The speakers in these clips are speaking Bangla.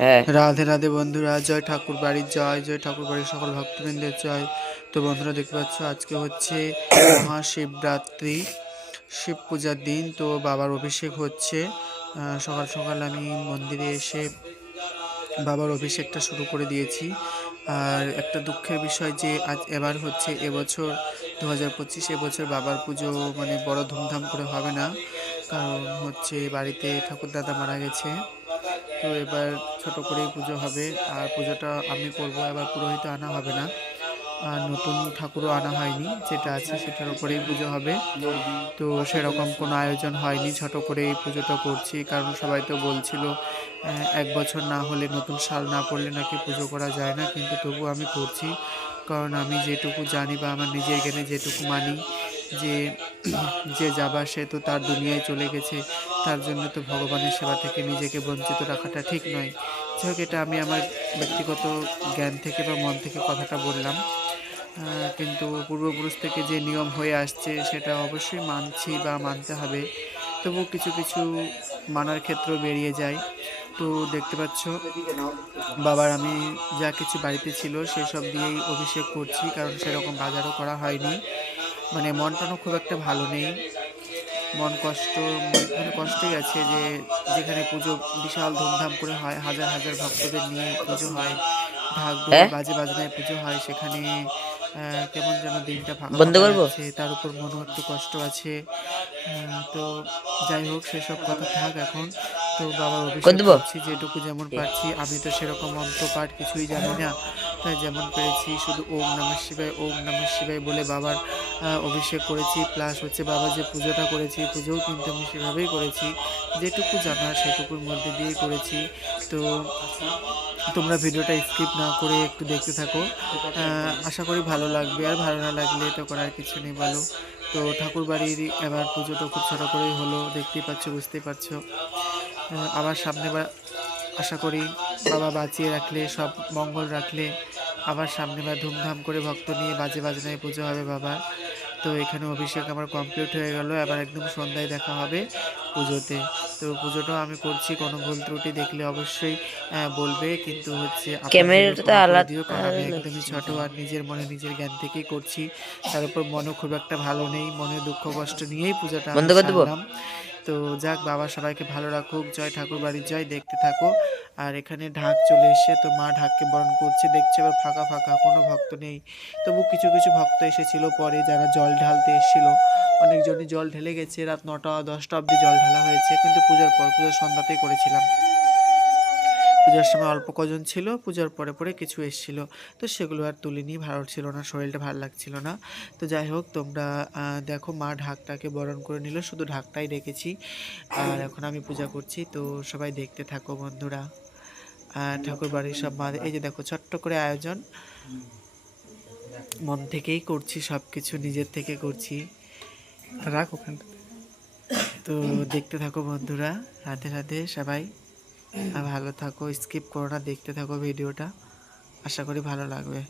হ্যাঁ। রাধে রাধে বন্ধুরা, জয় ঠাকুর বাড়ির জয়, জয় ঠাকুর বাড়ির সকল ভক্তবৃন্দের জয়। তো বন্ধুরা দেখতে পাচ্ছ আজকে হচ্ছে মহাশিবরাত্রি, শিব পূজার দিন। তো বাবার অভিষেক হচ্ছে। সকাল সকাল আমি মন্দিরে এসে বাবার অভিষেকটা শুরু করে দিয়েছি। আর একটা দুঃখের বিষয় যে এবার হচ্ছে এবছর 2025 এবছর বাবার পুজো মানে বড় ধুমধাম করে হবে না, কারণ হচ্ছে বাড়িতে ঠাকুরদাদা মারা গেছে। তো এবার ছোট করেই পুজো হবে, আর পুজোটা আমি করব, এবার পুরোহিত আনা হবে না, আর নতুন ঠাকুরও আনা হয়নি, যেটা আছে সেটার উপরেই পুজো হবে। তো সেরকম কোনো আয়োজন হয়নি, ছোট করে এই পুজোটা করছি, কারণ সবাই তো বলছিল 1 বছর না হলে, নতুন সাল না পড়লে নাকি পুজো করা যায় না, কিন্তু তবু আমি করছি, কারণ আমি যেটুকু জানি বা আমার নিজের জ্ঞানে যেটুকু মানি যে যে যাবার সে তো তার দুনিয়ায় চলে গেছে, তার জন্য তো ভগবানের সেবা থেকে নিজেকে বঞ্চিত রাখাটা ঠিক নয়। যাই হোক, এটা আমি আমার ব্যক্তিগত জ্ঞান থেকে বা মন থেকে কথাটা বললাম। কিন্তু পূর্বপুরুষ থেকে যে নিয়ম হয়ে আসছে সেটা অবশ্যই মানছি বা মানতে হবে, তবু কিছু কিছু মানার ক্ষেত্রেও বেরিয়ে যায়। তো দেখতে পাচ্ছ বাবার আমি যা কিছু বাড়িতে ছিল সেসব দিয়েই অভিষেক করছি, কারণ সেরকম বাজারও করা হয়নি। মানে মন টনও খুব একটা ভালো নেই, মন কষ্ট, মানে কষ্টই আছে যে যেখানে পুজো বিশাল ধুমধাম করে হয়, হাজার হাজার ভক্তদের নিয়ে পুজো হয়, ঢাক ঢোল হ্যাঁ, বাজে বাজনায় পুজো হয়, সেখানে কেমন যেন দিনটা ফাঁকা বন্ধ ফাঁকা করবো। লাগছে, তার উপর মনও একটু কষ্ট আছে। তো যাই হোক, সেসব কথা থাক এখন। তো বাবার করে অভিষেক দেবো। করছি যেটুকু যেমন পারছি, আমি তো সেরকম মন্ত্রপাঠ কিছুই জানি না, তাই যেমন পেরেছি শুধু ওম নমঃ শিবায়, ওম নমঃ শিবায় বলে বাবার অভিষেক করেছি, প্লাস হচ্ছে বাবার যে পুজোটা করেছি, পুজোও কিন্তু আমি সেভাবেই করেছি, যেটুকু জানা সেটুকুর মধ্যে দিয়েই করেছি। তো তোমরা ভিডিওটা স্কিপ না করে একটু দেখতে থাকো, আশা করি ভালো লাগবে, আর ভালো না লাগলে তো করার কিছু নেই, বলো। তো ঠাকুর বাড়ির এবার পুজোটা খুব ছোটো করেই হলো, দেখতেই পাচ্ছ, বুঝতেই পারছো। আবার সামনে আশা করি বাবা বাঁচিয়ে রাখলে, সব মঙ্গল রাখলে, আবার সামনেবার ধুমধাম করে ভক্ত নিয়ে বাজে বাজনায় পুজো হবে বাবার। তো এখানে অভিষেক আমার কমপ্লিট হয়ে গেল, এবার একদম সন্ধ্যায় দেখা হবে পুজোতে। তো পুজোটাও আমি করছি, কোনো ভুল ত্রুটি দেখলে অবশ্যই বলবে, কিন্তু হচ্ছে আপনারা যেভাবে ক্যামেরাটা তো ক্ষমা করে দিও, কারণ আমি আলাদা একদমই লাগছে। ছোট আর নিজের মনে নিজের জ্ঞান থেকেই করছি। তার উপর মনও খুব একটা ভালো নেই, মনে দুঃখ কষ্ট নিয়েই পুজোটা বন্ধ আমি করে দেবো। সারলাম। তো যাক, বাবা সবাইকে ভালো রাখুক, জয় ঠাকুর বাড়ির জয়, দেখতে থাকো। আর এখানে ঢাক চলে এসে, তো মা ঢাককে বরণ করছে, দেখছে এবার ফাঁকা ফাঁকা, কোনো ভক্ত নেই। তবু কিছু কিছু ভক্ত এসেছিল পরে, যারা জল ঢালতে এসেছিল, অনেকজনই জল ঢেলে গেছে, রাত 9টা 10টা অবধি জল ঢালা হয়েছে, কিন্তু পূজার পর, পূজার সন্ধ্যাতেই করেছিলাম। পূজার সময় অল্প কজন ছিল, পূজার পরে পরে কিছু এসেছিল, তো সেগুলো আর তুলিনি, ভালো ছিল না, শরীরটা ভালো লাগছিল না। তো যাই হোক, তোমরা দেখো মা ঢাকটাকে বরণ করে নিল, শুধু ঢাকটাই রেখেছি, আর এখন আমি পূজা করছি। তো সবাই দেখতে থাকো বন্ধুরা। ঠাকুর বাড়ির সব মা, এই যে দেখো ছোট্ট করে আয়োজন, মন থেকেই করছি, সব কিছু নিজের থেকে করছি। রাখ ওখানটা। তো দেখতে থাকো বন্ধুরা, রাধে রাধে সবাই, আর ভালো থাকো, স্কিপ করো না, দেখতে থাকো ভিডিওটা, আশা করি ভালো লাগবে।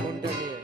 কোনটা নিয়ে?